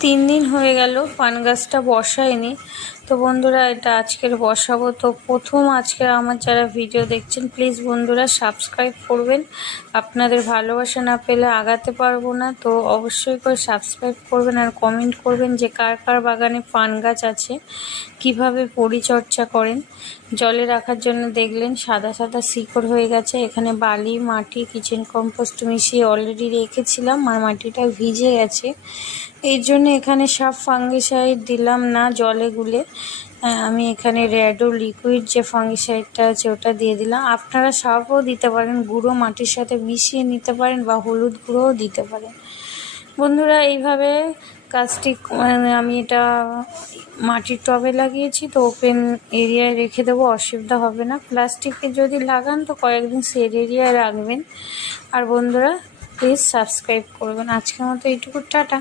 3 দিন হয়ে গেল পান গাছটা বসাইনি। তো বন্ধুরা এটা আজকের বসাবো। তো প্রথম আজকের আমার যারা ভিডিও দেখছেন প্লিজ বন্ধুরা সাবস্ক্রাইব করবেন। আপনাদের ভালোবাসা না পেলে আগাতে পারবো না। তো অবশ্যই করে সাবস্ক্রাইব করবেন আর কমেন্ট করবেন যে কার কার বাগানে পান গাছ আছে, কিভাবে পরিচর্যা করেন। জলে রাখার জন্য দেখলেন সাদা সাদা শিকড় হয়ে গেছে। এখানে বালি, মাটি, কিচেন কম্পোস্ট মিশিয়ে অলরেডি রেখেছিলাম আর মাটিটা ভিজে গেছে। এই জন্য এখানে সব ফাঙ্গিসাইড দিলাম না জলে গুলে। আমি এখানে র্যাডো লিকুইড যে ফাঙ্গিসাইডটা আছে ওটা দিয়ে দিলাম। আপনারা সবও দিতে পারেন, গুঁড়ো মাটির সাথে মিশিয়ে নিতে পারেন বা হলুদ গুঁড়োও দিতে পারেন। বন্ধুরা এইভাবে গাছটি আমি এটা মাটির টবে লাগিয়েছি, তো ওপেন এরিয়ায় রেখে দেবো, অসুবিধা হবে না। প্লাস্টিকে যদি লাগান তো কয়েকদিন সেড এরিয়ায় রাখবেন। আর বন্ধুরা প্লিজ সাবস্ক্রাইব করবেন। আজকের মতো এইটুকু, টাটা।